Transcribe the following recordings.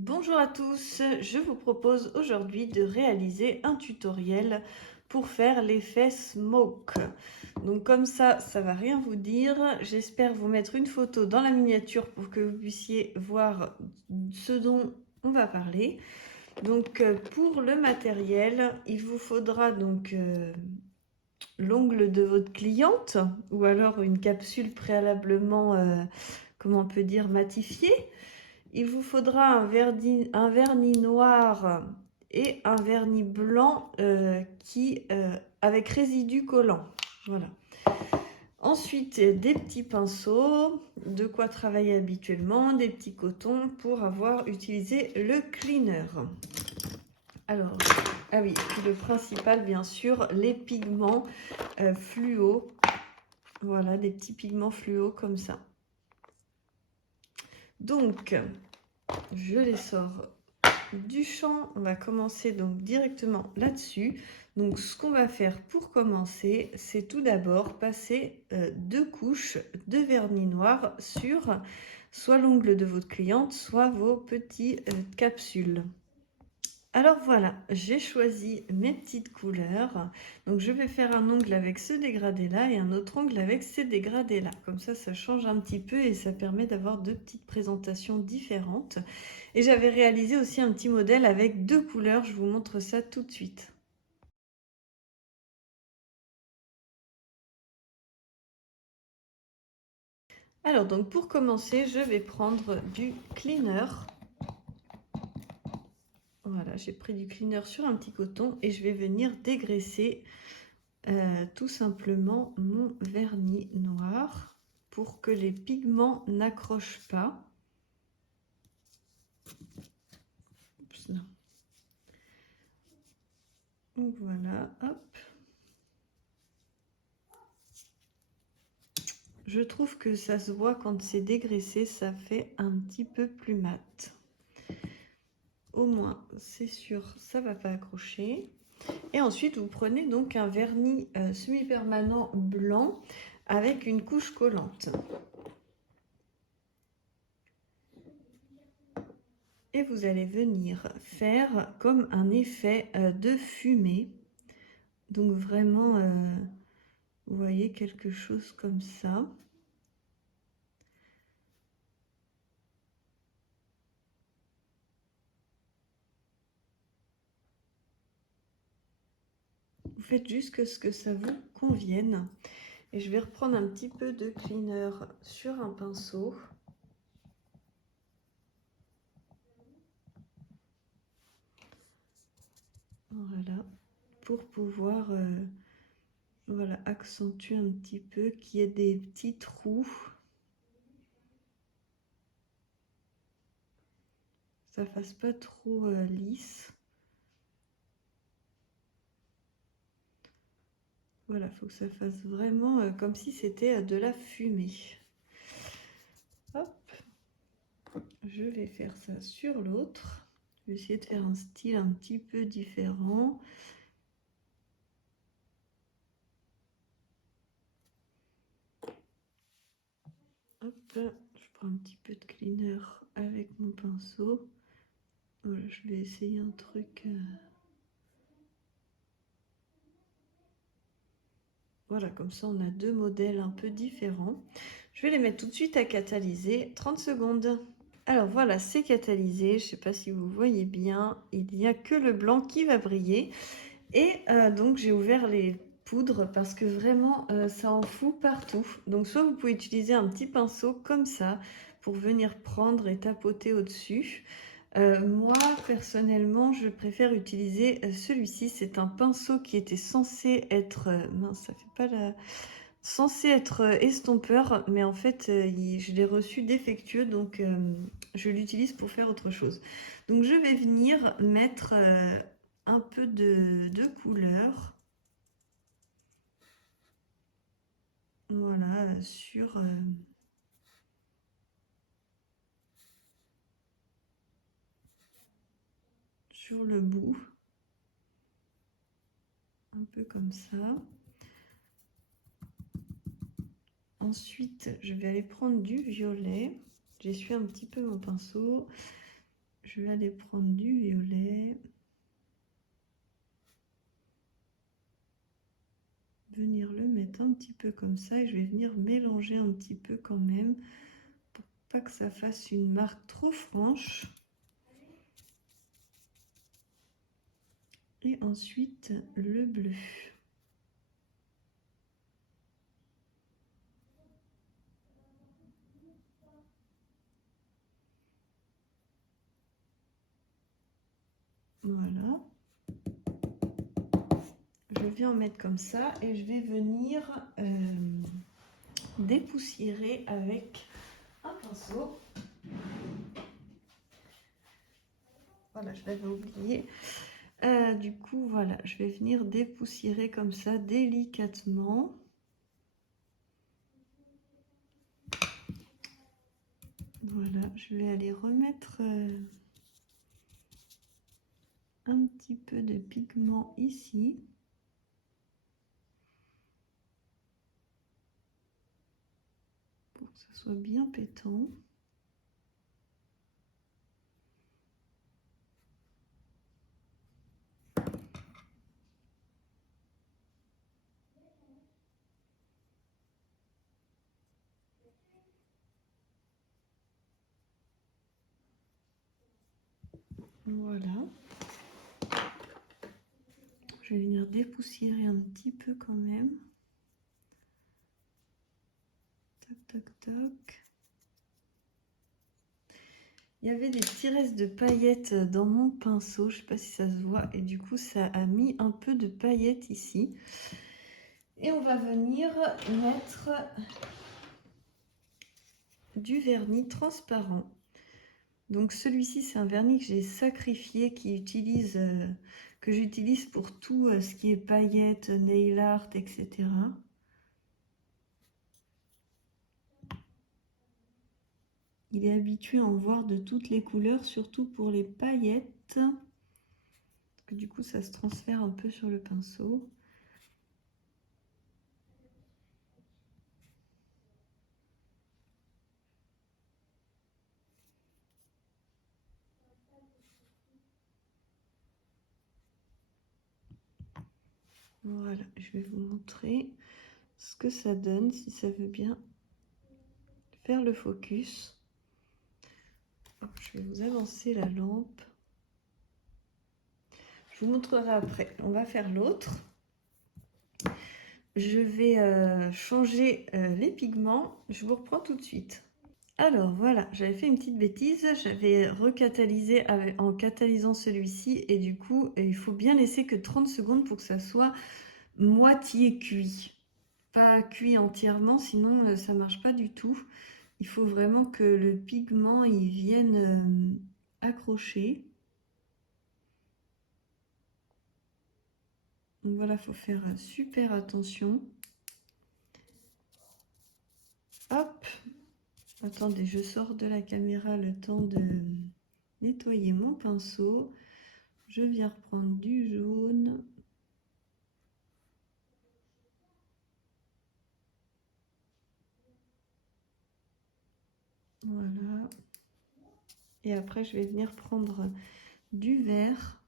Bonjour à tous, je vous propose aujourd'hui de réaliser un tutoriel pour faire l'effet smoke. Donc comme ça va rien vous dire. J'espère vous mettre une photo dans la miniature pour que vous puissiez voir ce dont on va parler. Donc pour le matériel, il vous faudra donc l'ongle de votre cliente ou alors une capsule préalablement, comment on peut dire, matifiée. Il vous faudra un vernis noir et un vernis blanc avec résidu collant. Voilà. Ensuite, des petits pinceaux, de quoi travailler habituellement, des petits cotons pour avoir utilisé le cleaner. Alors, ah oui, le principal bien sûr, les pigments fluo. Voilà, des petits pigments fluo comme ça. Donc, je les sors du champ. On va commencer donc directement là-dessus. Donc ce qu'on va faire pour commencer, c'est tout d'abord passer 2 couches de vernis noir sur soit l'ongle de votre cliente, soit vos petites capsules. Alors voilà, j'ai choisi mes petites couleurs. Donc je vais faire un ongle avec ce dégradé-là et un autre ongle avec ces dégradés-là. Comme ça change un petit peu et ça permet d'avoir deux petites présentations différentes. Et j'avais réalisé aussi un petit modèle avec 2 couleurs. Je vous montre ça tout de suite. Alors donc pour commencer, je vais prendre du cleaner. Voilà, j'ai pris du cleaner sur un petit coton et je vais venir dégraisser tout simplement mon vernis noir pour que les pigments n'accrochent pas. Oups, non. Donc voilà, hop. Je trouve que ça se voit quand c'est dégraissé, ça fait un petit peu plus mat. Au moins, c'est sûr, ça va pas accrocher. Et ensuite, vous prenez donc un vernis semi-permanent blanc avec une couche collante. Et vous allez venir faire comme un effet de fumée. Donc vraiment, vous voyez quelque chose comme ça. Vous faites juste ce que ça vous convienne. Et je vais reprendre un petit peu de cleaner sur un pinceau. Voilà, pour pouvoir voilà, accentuer un petit peu, qu'il y ait des petits trous. Ça fasse pas trop lisse. Voilà, il faut que ça fasse vraiment comme si c'était de la fumée. Hop, je vais faire ça sur l'autre. Je vais essayer de faire un style un petit peu différent. Hop, je prends un petit peu de cleaner avec mon pinceau. Voilà, je vais essayer un truc. Voilà, comme ça on a deux modèles un peu différents. Je vais les mettre tout de suite à catalyser, 30 secondes. Alors voilà, c'est catalysé, je ne sais pas si vous voyez bien, il n'y a que le blanc qui va briller. Et donc j'ai ouvert les poudres parce que vraiment ça en fout partout. Donc soit vous pouvez utiliser un petit pinceau comme ça pour venir prendre et tapoter au-dessus. Moi personnellement je préfère utiliser celui-ci. C'est un pinceau qui était censé être mince, ça fait pas la censé être estompeur, mais en fait je l'ai reçu défectueux, donc je l'utilise pour faire autre chose. Donc je vais venir mettre un peu de couleur, voilà, sur le bout, un peu comme ça. Ensuite, je vais aller prendre du violet. J'essuie un petit peu mon pinceau. Je je vais aller prendre du violet. Venir le mettre un petit peu comme ça et je vais venir mélanger un petit peu quand même pour pas que ça fasse une marque trop franche. Et ensuite le bleu. Voilà. Je vais en mettre comme ça et je vais venir dépoussiérer avec un pinceau. Voilà, je l'avais oublié. Du coup, voilà, je vais venir dépoussiérer comme ça délicatement. Voilà, je vais aller remettre un petit peu de pigment ici. Pour que ça soit bien pétant. Voilà. Je vais venir dépoussiérer un petit peu quand même. Tac, tac, tac. Il y avait des petits restes de paillettes dans mon pinceau, je ne sais pas si ça se voit, et du coup ça a mis un peu de paillettes ici. Et on va venir mettre du vernis transparent. Donc celui-ci c'est un vernis que j'ai sacrifié, que j'utilise pour tout ce qui est paillettes, nail art, etc. Il est habitué à en voir de toutes les couleurs, surtout pour les paillettes. Parce que du coup, ça se transfère un peu sur le pinceau. Voilà, je vais vous montrer ce que ça donne, si ça veut bien faire le focus. Hop, je vais vous avancer la lampe. Je vous montrerai après. On va faire l'autre. Je vais changer les pigments. Je vous reprends tout de suite. Alors voilà, j'avais fait une petite bêtise. J'avais recatalysé en catalysant celui-ci. Et du coup, il faut bien laisser que 30 secondes pour que ça soit moitié cuit. Pas cuit entièrement, sinon ça marche pas du tout. Il faut vraiment que le pigment il vienne accrocher. Donc voilà, il faut faire super attention. Hop, attendez, je sors de la caméra le temps de nettoyer mon pinceau. Je viens reprendre du jaune. Voilà. Et après, je vais venir prendre du vert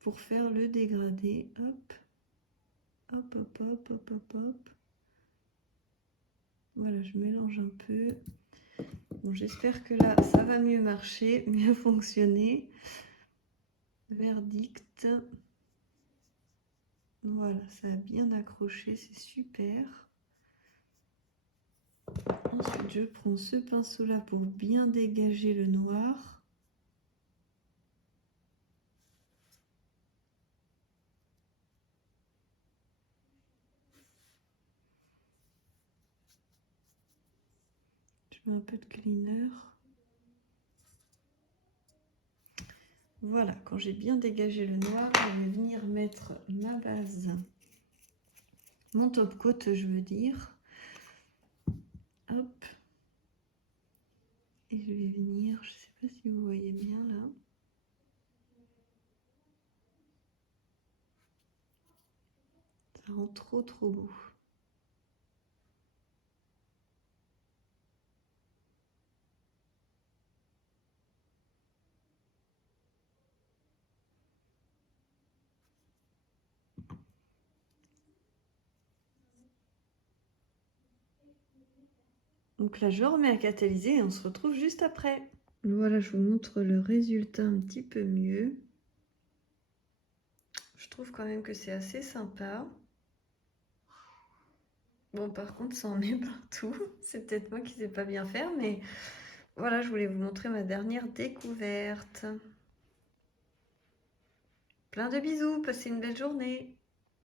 pour faire le dégradé. Hop, hop, hop, hop, hop, hop, hop. Voilà, je mélange un peu. Bon, j'espère que là, ça va mieux marcher, mieux fonctionner. Verdict. Voilà, ça a bien accroché, c'est super. Ensuite, je prends ce pinceau-là pour bien dégager le noir. Je mets un peu de cleaner. Voilà, quand j'ai bien dégagé le noir, je vais venir mettre ma base, mon top coat, je veux dire. Hop. Et je vais venir, je ne sais pas si vous voyez bien là. Ça rend trop beau. Donc là, je remets à catalyser et on se retrouve juste après. Voilà, je vous montre le résultat un petit peu mieux. Je trouve quand même que c'est assez sympa. Bon, par contre, ça en met partout. C'est peut-être moi qui sais pas bien faire, mais voilà, je voulais vous montrer ma dernière découverte. Plein de bisous, passez une belle journée.